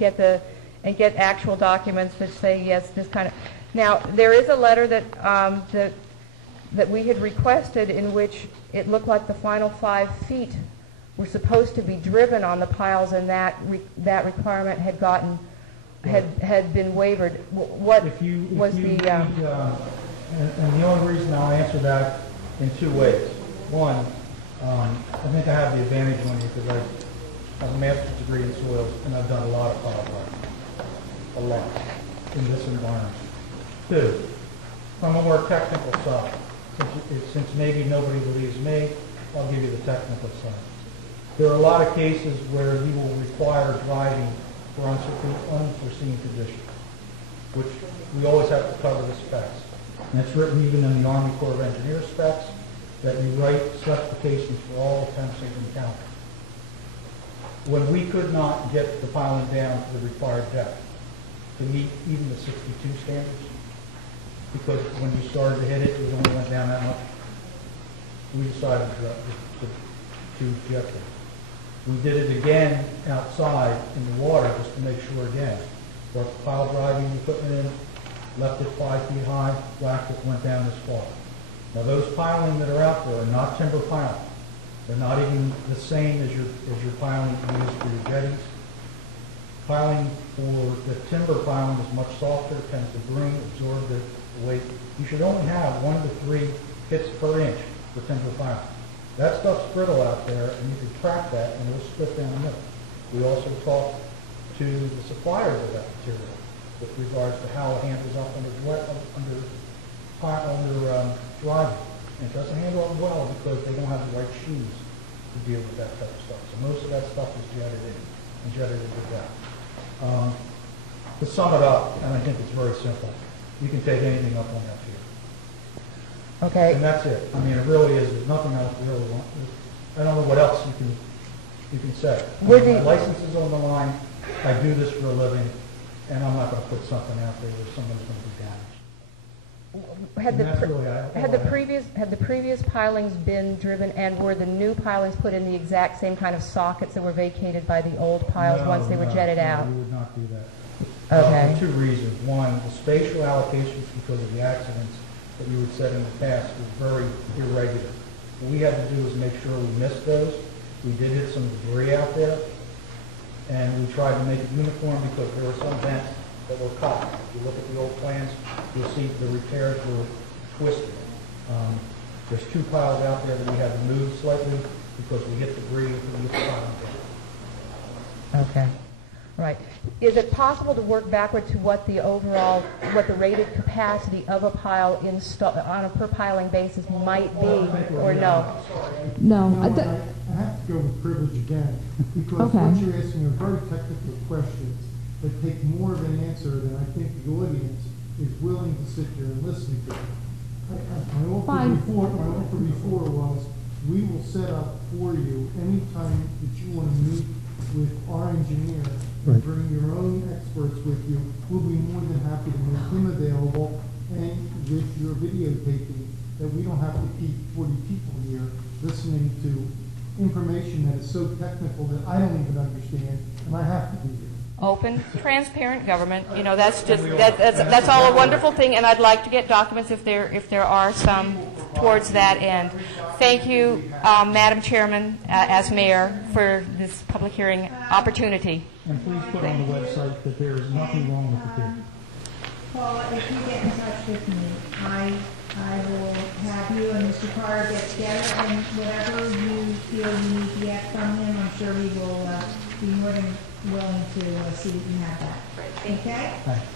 get actual documents that say yes, this kind of. Now there is a letter that we had requested in which it looked like the final 5 feet were supposed to be driven on the piles, and that requirement had been wavered. What if you was read, and the only reason I'll answer that in 2 ways. One, I think I have the advantage on you because I have a master's degree in soils and I've done a lot of pile driving, a lot, in this environment. 2, from a more technical side, since maybe nobody believes me, I'll give you the technical side. There are a lot of cases where you will require driving for unforeseen conditions, which we always have to cover the specs. And it's written even in the Army Corps of Engineers specs that you write specifications for all attempts encountered. When we could not get the piling down to the required depth to meet even the 62 standards, because when you started to hit it, it only went down that much, we decided to reject it. We did it again outside in the water just to make sure again. Brought the pile driving equipment in, left it 5 feet high, whacked it, went down this far. Now those piling that are out there are not timber piling. They're not even the same as your piling you use for your jetties. Piling for the timber piling is much softer, tends to bring, absorb the weight. You should only have 1 to 3 hits per inch for timber piling. That stuff's brittle out there, and you can crack that, and it'll split down the middle. We also talked to the suppliers of that material with regards to how it handles up under driving. And it doesn't handle up well because they don't have the right shoes to deal with that type of stuff. So most of that stuff is jetted in and jetted into depth. To sum it up, and I think it's very simple, you can take anything up on that field. Okay. And that's it. I mean, it really is. There's nothing else really. I don't know what else you can say. My license is on the line. I do this for a living, and I'm not going to put something out there where someone's going to be damaged. Had the previous pilings been driven, and were the new pilings put in the exact same kind of sockets that were vacated by the old piles once they were jetted out? No, we would not do that. Okay. For 2 reasons. One, the spatial allocations because of the accidents that we would set in the past was very irregular. What we had to do was make sure we missed those. We did hit some debris out there, and we tried to make it uniform because there were some vents that were cut. If you look at the old plans, you'll see the repairs were twisted. There's 2 piles out there that we had to move slightly because we hit debris and we hit the pile down. Okay. Right. Is it possible to work backward to what the rated capacity of a pile on a per piling basis might be, or no? No. I have to go with privilege again, because what you're asking are very technical questions that take more of an answer than I think the audience is willing to sit there and listen to. My offer before was we will set up for you anytime that you want to meet with our engineer and bring your own experts with you. We'll be more than happy to make him available, and with your videotaping, that we don't have to keep 40 people here listening to information that is so technical that I don't even understand, and I have to be here. Open, transparent government. You know, that's all a wonderful thing, and I'd like to get documents if there are some towards that end. Thank you, Madam Chairman, as Mayor, for this public hearing opportunity. And please put on the website that there is nothing wrong with the table. Paula, if you get in touch with me, I will have you and Mr. Carter get together, and whatever you feel you need to get from him, I'm sure we will be more than willing to see that you have that. Okay? Thanks.